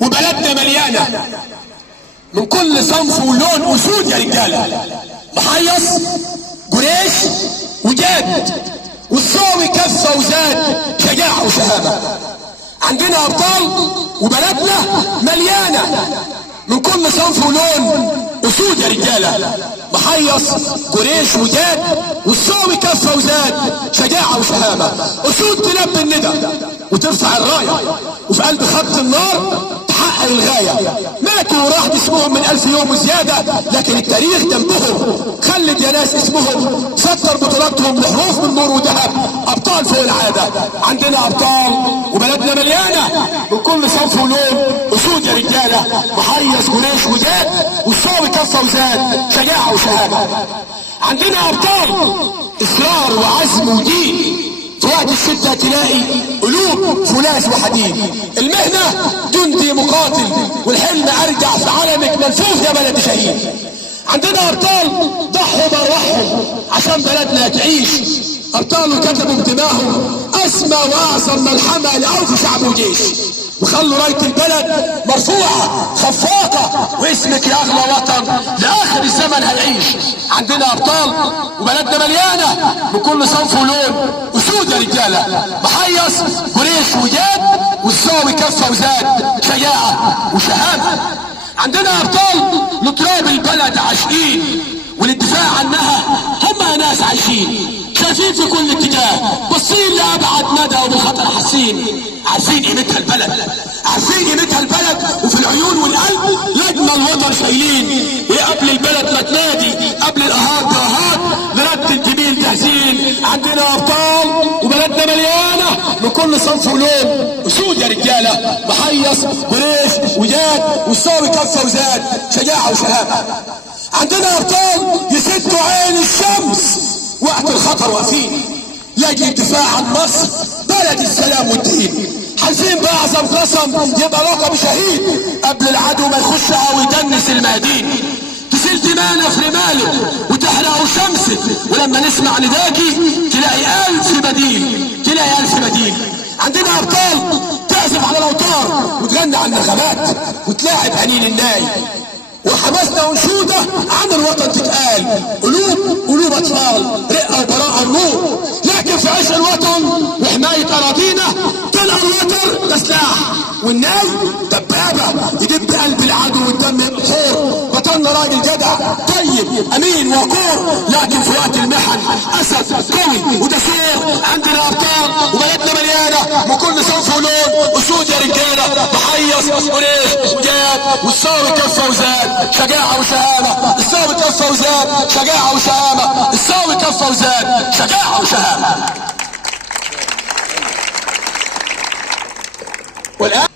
وبلدنا مليانة من كل صنف ولون أسود يا رجالة، محيص جريش وجاد والصاوي كفة وزاد شجاعة وشهامة. عندنا أبطال وبلدنا مليانة من كل صنف ولون أسود يا رجالة، محيص جريش وجاد والصاوي كفة وزاد شجاعة وشهامة. أسود تلبي الندى وترفع الراية وفي قلب خط النار تحقق الغاية. ماتوا وراح جسمهم من 1000 يوم وزيادة، لكن التاريخ جنبهم خلد يا ناس اسمهم، سطر بطولاتهم لحروف من نور وذهب. أبطال فوق العادة، عندنا أبطال وبلدنا مليانة من كل صنف ولون أسود يا رجالة، محيص جريش وزاد والصاوي كفة وزاد شجاعة وشهامة. عندنا أبطال إصرار وعزم ودين، في وقت الشدة تلاقي قلوب فولاذ وحديد. المهنة جندي مقاتل والحلم أرجع في علمك منفوخ يا بلد شهيد. عندنا أبطال ضحوا بأرواحهم عشان بلدنا تعيش، أبطال كتبوا بدماهم أسمى وأعظم ملحمة لأوفى شعب وجيش، وخلوا راية البلد مرفوعة خفاقة واسمك يا أغلى وطن لآخر الزمن هيعيش. عندنا أبطال وبلدنا مليانة من كل صنف ولون أسود يا رجالة، محيص جريش وجاد والصاوي كفة وزاد شجاعة وشهامة. عندنا أبطال لتراب البلد عاشقين والدفاع عنها هم ناس عايشين، شايفين في كل اتجاه باصين لأبعد مدى وبالخطر حاسين، عارفين قيمتها البلد، عارفين قيمتها البلد، وفي العيون والقلب لجنة الوطن شايلين. قبل البلد ما تنادي، قبل الأهات بأهات لرد الجميل جاهزين. عندنا أبطال وبلدنا مليانة من كل صنف ولون أسود يا رجالة، محيص جريش وجاد والصاوي كفة وزاد شجاعة وشهامة. عندنا أبطال يسدوا عين الشمس وقت الخطر واقفين لاجل الدفاع عن مصر بلد السلام والدين، حالفين بأعظم قسم يبقى لقب شهيد قبل العدو ما يخشها ويدنس الميادين. تسيل دمانا في رماله وتحرقوا شمسك، ولما نسمع نداكي تلاقي 1000 بديل، تلاقي 1000 بديل. عندنا أبطال تعزف على الأوتار وتغني على النغمات وتلاعب أنين الناي، وحماسنا وانشوده عن الوطن تتقال، قلوب اطفال رقه وبراءه النور. لكن في عشق الوطن وحمايه اراضينا طلع الوتر ده سلاح والناي دبابه يدب قلب العدو والدم بحور. وطننا راجل جدع طيب امين وقور، لكن في وقت المحن اسد قوي ودسور. عندنا ابطال وبلدنا مليانه من كل صنف ولون اسود يا رجاله، محيص جريش وجاد والصاوي كفه وزاد شجاعة وشهامة، الصاوي كفة وزاد شجاعة وشهامة، الصاوي كفة وزاد شجاعة وشهامة. والآن